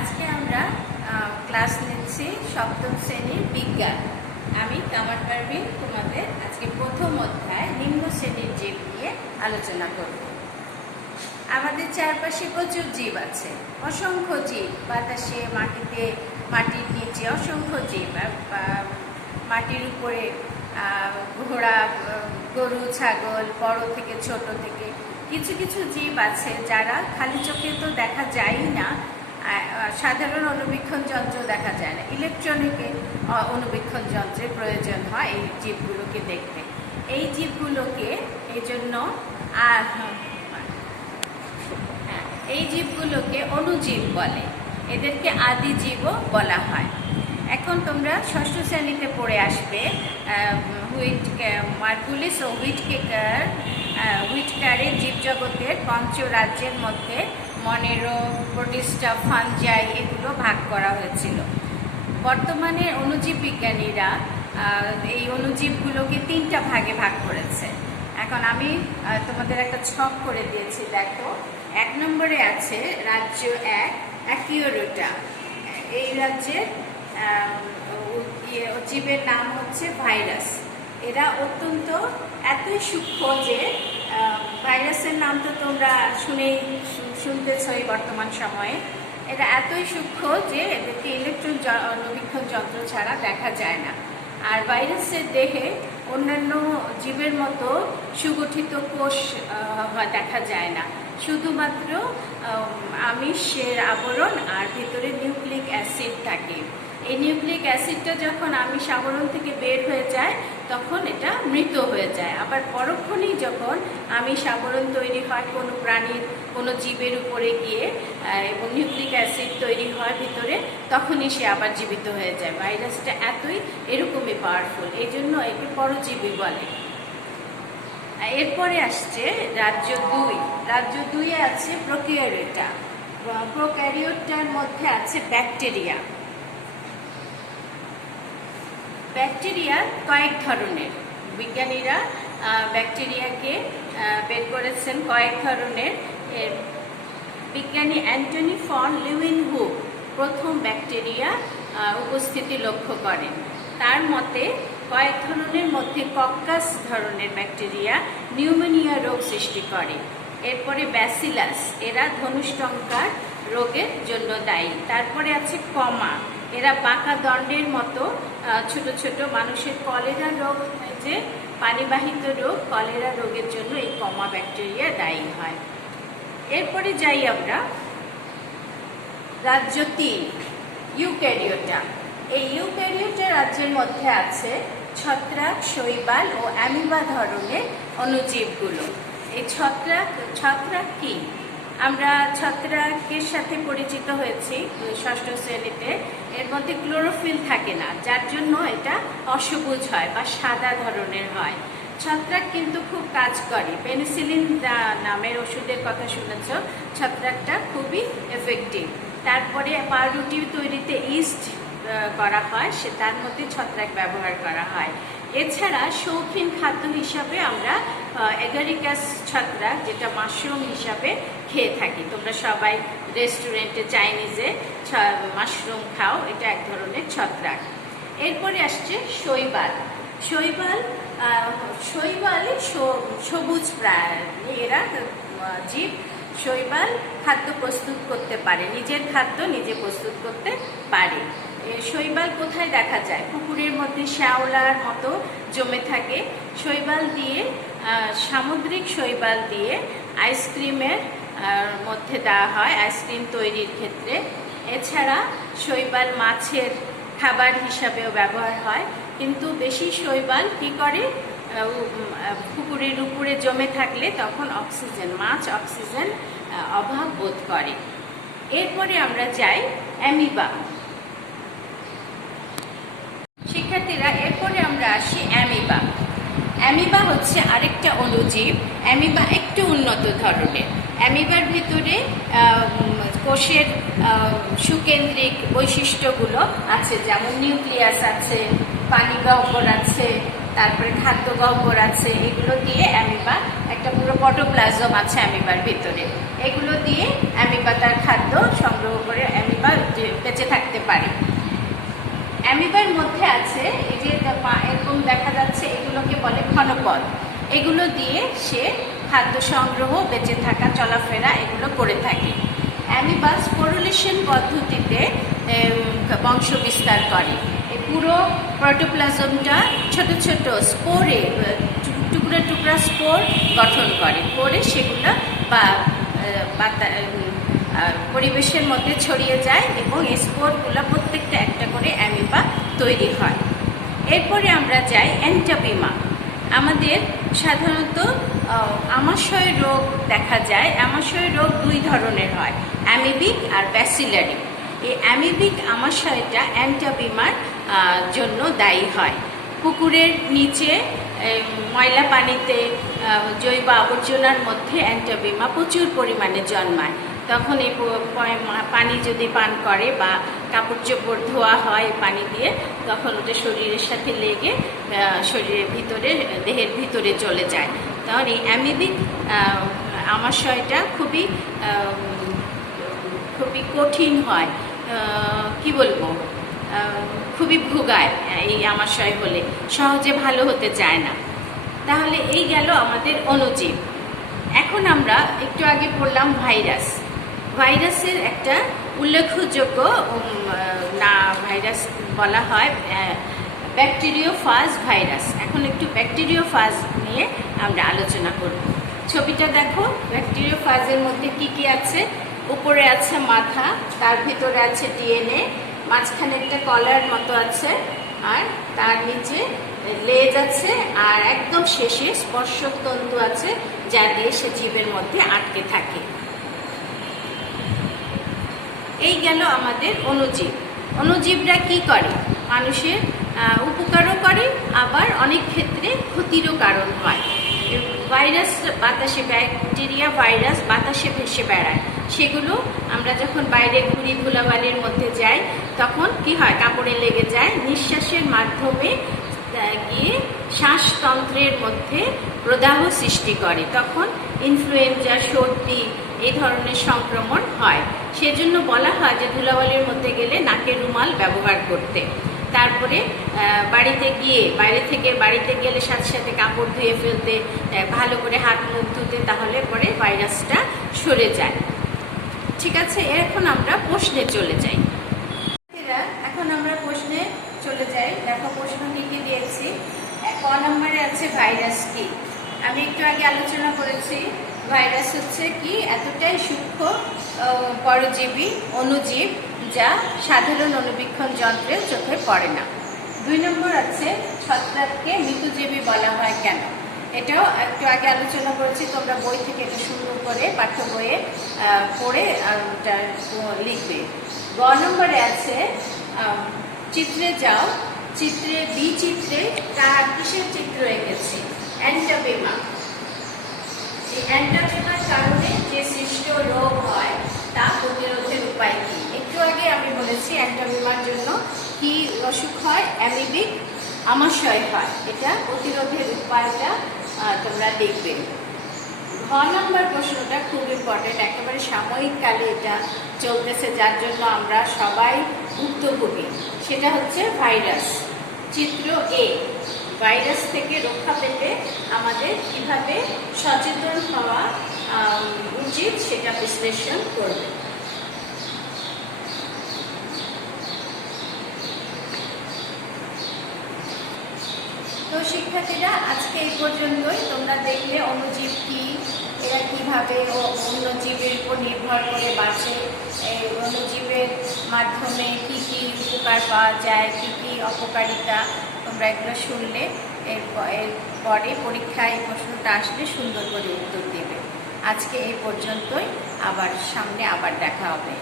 আজকে আমরা ক্লাস নিচ্ছি সপ্তম শ্রেণির বিজ্ঞান। আমি, কামার পারভিন তোমাদের আজকে প্রথম অধ্যায় নিম্ন শ্রেণির জীব নিয়ে আলোচনা করব। আমাদের চারপাশে প্রচুর জীব আছে। অসংখ্য জীব, বাতাসে, মাটিতে, মাটির নিচে, অসংখ্য জীব মাটির উপরে ঘোড়া গরু, ছাগল, বড় থেকে ছোট থেকে কিছু কিছু জীব আছে যারা খালি চোখে তো দেখা যায়ই না সাধারণ অনুবীক্ষণ যন্ত্র দেখা যায় না। ইলেকট্রনিকে অনুবীক্ষণ যন্ত্রের প্রয়োজন হয় এই জীবগুলোকে দেখতে। এই জীবগুলোকে এই জন্য আর হ্যাঁ, এই জীবগুলোকে অণুজীব বলে। এদেরকে আদি জীবও বলা হয়। এখন তোমরা ষষ্ঠ শ্রেণীতে পড়ে আসবে হুইট মার্কুলিস ও হুইটকেকার আহ, হুইটকারের জীবজগতের পঞ্চ রাজ্যের মধ্যে মনেরো প্রোটিস্টা ফানজাই এগুলো ভাগ করা হয়েছিল। বর্তমানে অণুজীব বিজ্ঞানীরা এই অণুজীবগুলোকে তিনটা ভাগে ভাগ করেছে। এখন আমি তোমাদের একটা ছক করে দিয়েছি দেখো। এক নম্বরে আছে রাজ্য এক অ্যাকিওরোটা। এই রাজ্যের ইয়ে, জীবের নাম হচ্ছে ভাইরাস। এরা অত্যন্ত এতই সূক্ষ্ম যে ভাইরাসের নাম তো তোমরা শুনেই শুনতেছই বর্তমান সময়ে। এটা এতই সূক্ষ্ম যে এদেরকে ইলেকট্রন নবীক্ষণ যন্ত্র ছাড়া দেখা যায় না। আর ভাইরাসের দেহে অন্যান্য জীবের মতো সুগঠিত কোষ দেখা যায় না। শুধুমাত্র আমিষের আবরণ আর ভিতরে নিউক্লিক অ্যাসিড থাকে। এই নিউক্লিক অ্যাসিডটা যখন আমিষ আবরণ থেকে বের হয়ে যায় তখন এটা মৃত হয়ে যায়। আবার পরক্ষণেই যখন আমিষ আবরণ তৈরি হয়, কোনো প্রাণীর, কোনো জীবের উপরে গিয়ে এবং নিউক্লিক অ্যাসিড তৈরি হয় ভিতরে, তখনই সে আবার জীবিত হয়ে যায়। ভাইরাসটা এতই এরকমই পাওয়ারফুল এই জন্য একে পরজীবী বলে। এরপরে আসছে রাজ্য দুই। রাজ্য দুইয়ে আছে প্রোক্যারিওটা। প্রোক্যারিওটার মধ্যে আছে ব্যাকটেরিয়া। ব্যাকটেরিয়া কয়েক ধরনের। বিজ্ঞানীরা ব্যাকটেরিয়াকে বের করেছেন কয়েক ধরনের। বিজ্ঞানী অ্যান্টনি ফন লিউইনহু প্রথম ব্যাকটেরিয়া উপস্থিতি লক্ষ্য করেন। তার মতে, কয়েক ধরনের মধ্যে কক্কাস ধরনের ব্যাকটেরিয়া নিউমোনিয়া রোগ সৃষ্টি করে। এরপরে ব্যাসিলাস, এরা ধনুষ্টঙ্কার রোগের জন্য দায়ী। তারপরে আছে কমা। এরা বাঁকা দণ্ডের মতো ছোট ছোট মানুষের কলেরা রোগ যে পানিবাহিত রোগ, কলেরা রোগের জন্য এই কমা ব্যাকটেরিয়া দায়ী হয়। এরপরে যাই আমরা। রাজ্য তিন, ইউক্যারিওটা। এই ইউক্যারিওটা রাজ্যের মধ্যে আছে ছত্রাক, শৈবাল ও অ্যামিবা ধরনের অণুজীবগুলো। এই ছত্রাক ছত্রাক কি? আমরা ছত্রাকের সাথে পরিচিত হয়েছি ষষ্ঠ শ্রেণীতে। এর মধ্যে ক্লোরোফিল থাকে না, যার জন্য এটা অসবুজ হয় বা সাদা ধরনের হয়। ছত্রাক কিন্তু খুব কাজ করে। পেনিসিলিন নামের ওষুধের কথা শুনেছ, ছত্রাকটা খুবই এফেক্টিভ তারপরে পাউরুটি তৈরিতে ইস্ট করা হয়, সে তার মধ্যে ছত্রাক ব্যবহার করা হয়। এছাড়া শৌখিন খাদ্য হিসাবে আমরা এগারিকাস ছত্রাক, যেটা মাশরুম হিসাবে খেয়ে থাকি। তোমরা সবাই রেস্টুরেন্টে চাইনিজে মাশরুম খাও, এটা এক ধরনের ছত্রাক। এরপরে আসছে শৈবাল। শৈবাল শৈবাল সবুজ প্রাণী এরা জীব শৈবাল খাদ্য প্রস্তুত করতে পারে। নিজের খাদ্য নিজে প্রস্তুত করতে পারে। শৈবাল কোথায় দেখা যায়? পুকুরের মধ্যে শ্যাওলার মতো জমে থাকে। শৈবাল দিয়ে সামুদ্রিক শৈবাল দিয়ে আইসক্রিমের মধ্যে দেওয়া হয়, আইসক্রিম তৈরির ক্ষেত্রে। এছাড়া শৈবাল মাছের খাবার হিসাবেও ব্যবহার হয়। কিন্তু বেশি শৈবাল কি করে? পুকুরের উপরে জমে থাকলে তখন অক্সিজেন, মাছ অক্সিজেন অভাব বোধ করে। এরপরে আমরা যাই অ্যামিবা শিক্ষার্থীরা এরপরে আমরা আসি অ্যামিবা। অ্যামিবা হচ্ছে আরেকটা অণুজীব অ্যামিবা একটু উন্নত ধরনের। অ্যামিবার ভিতরে কোষের সুকেন্দ্রিক বৈশিষ্ট্যগুলো আছে, যেমন নিউক্লিয়াস আছে, পানি গহ্বর আছে, তারপরে খাদ্য গহ্বর আছে, এগুলো দিয়ে অ্যামিবা, একটা পুরো পটোপ্লাজম আছে অ্যামিবার ভিতরে। এগুলো দিয়ে অ্যামিবা তার খাদ্য সংগ্রহ করে অ্যামিবা অ্যামিবার মধ্যে আছে, এই যে এরকম দেখা যাচ্ছে, এগুলোকে বলে ঘনপথ এগুলো দিয়ে সে খাদ্য সংগ্রহ, বেঁচে থাকা, চলাফেরা এগুলো করে থাকে। অ্যামিবাস স্পোরুলেশন পদ্ধতিতে বংশ বিস্তার করে। পুরো প্রোটোপ্লাজমটা ছোট ছোট স্পোরে টুকরা টুকরা স্পোর গঠন করে। করে সেগুলো বা পরিবেশের মধ্যে ছড়িয়ে যায় এবং স্পোরগুলো প্রত্যেকটা একটা করে অ্যামিবা তৈরি হয়। এরপরে আমরা যাই অ্যান্টাবিমা আমাদের সাধারণত আমাশয় রোগ দেখা যায়। আমাশয় রোগ দুই ধরনের হয়, অ্যামিবিক আর ব্যাসিলারি এই অ্যামিবিক আমাশয়টা অ্যান্টাবিমার জন্য দায়ী হয়। পুকুরের নিচে ময়লা পানিতে জৈব আবর্জনার মধ্যে অ্যান্টাবিমা প্রচুর পরিমাণে জন্মায়। তখন এই পানি যদি পান করে বা কাপড় চোপড় ধোয়া হয় পানি দিয়ে, তখন ওটা শরীরের সাথে লেগে শরীরের ভিতরে, দেহের ভিতরে চলে যায়। তখন এই অ্যামিবিক আমাশয়টা খুবই খুবই কঠিন হয়। কি বলব? খুবই ভোগায় এই আমাশয় হলে। সহজে ভালো হতে চায় না। তাহলে এই গেল আমাদের অণুজীব। এখন আমরা একটু আগে পড়লাম ভাইরাস। ভাইরাসের একটা উল্লেখযোগ্য না ভাইরাস বলা হয় ব্যাকটেরিওফাজ ভাইরাস এখন একটু ব্যাকটেরিওফাজ নিয়ে আমরা আলোচনা করব। ছবিটা দেখো ব্যাকটেরিওফাজের মধ্যে কি কি আছে? উপরে আছে মাথা, তার ভিতরে আছে ডিএনএ মাঝখানে একটা কলার মতো আছে, আর তার নিচে লেজ আছে, আর একদম শেষে স্পর্শক তন্তু আছে, যা দিয়ে সে জীবের মধ্যে আটকে থাকে। এই গেল আমাদের অণুজীব। অণুজীবরা কি করে? মানুষের উপকারও করে, আবার অনেক ক্ষেত্রে ক্ষতিরও কারণ হয়। ভাইরাস বাতাসে, ব্যাকটেরিয়া, ভাইরাস বাতাসে ভেসে বেড়ায়। সেগুলো আমরা যখন বাইরে ঘুরি, ধুলাবালির মধ্যে যাই, তখন কি হয়? কাপড়ে লেগে যায়। নিঃশ্বাসের মাধ্যমে গিয়ে শ্বাসতন্ত্রের মধ্যে প্রদাহ সৃষ্টি করে। তখন ইনফ্লুয়েঞ্জা সর্দি, এই ধরনের সংক্রমণ হয়। সেজন্য বলা হয় যে ধুলাবালির মধ্যে গেলে নাকের রুমাল ব্যবহার করতে। তারপরে বাড়িতে গিয়ে, বাইরে থেকে বাড়িতে গেলে সাথে সাথে কাপড় ধুয়ে ফেলতে ভালো করে হাত মুখ ধুতে, তাহলে পরে ভাইরাসটা সরে যায়। ঠিক আছে, এখন আমরা প্রশ্নে চলে যাই। এখন আমরা প্রশ্নে চলে যাই। দেখো, প্রশ্ন কি কি দিয়েছি? ক নম্বরে আছে ভাইরাস কি? আমি একটু আগে আলোচনা করেছি ভাইরাস হচ্ছে কি এতটাই সূক্ষ্ম পরজীবী, অণুজীব যা সাধারণ অনুবীক্ষণ যন্ত্রে চোখে পড়ে না। দুই নম্বর আছে ছত্রাককে মৃতজীবী বলা হয় কেন? এটাও একটু আগে আলোচনা করেছি, তোমরা বই থেকে এটা সুন্দর করে পাঠ্য বইয়ে পড়ে লিখবে। গ নম্বরে আছে চিত্রে যাও চিত্রে বি চিত্রে তার কিসের চিত্র এঁকেছে? অ্যান্টাবেমা এই অ্যান্টাপেমার কারণে যে সৃষ্ট রোগ হয়, তা প্রতিরোধের উপায় কি? একটু আগে আমি বলেছি অ্যান্টাবেমার জন্য কি অসুখ হয়? অ্যামিবিক আমাশয় হয়। এটা প্রতিরোধের উপায়টা তোমরা দেখবে। ঘ নম্বর প্রশ্নটা খুব ইম্পর্টেন্ট একেবারে সাময়িককালে এটা চলতেছে, যার জন্য আমরা সবাই ভুক্তভোগী। সেটা হচ্ছে ভাইরাস। চিত্র এ, ভাইরাস থেকে রক্ষা পেতে আমাদের কীভাবে সচেতন হওয়া উচিত সেটা বিশ্লেষণ করবে। তো শিক্ষার্থীরা, আজকে এই পর্যন্তই। তোমরা দেখলে অনুজীব কি, এরা কীভাবে অন্য জীবের উপর নির্ভর করে বাঁচে, এই অণুজীবের মাধ্যমে কি কি উপকার পাওয়া যায়, কি কি অপকারিতা, তোমরা এগুলো শুনলে এর পরে পরীক্ষায় এই প্রশ্নটা আসলে সুন্দর করে উত্তর দেবে। আজকে এই পর্যন্তই, আবার সামনে আবার দেখা হবে।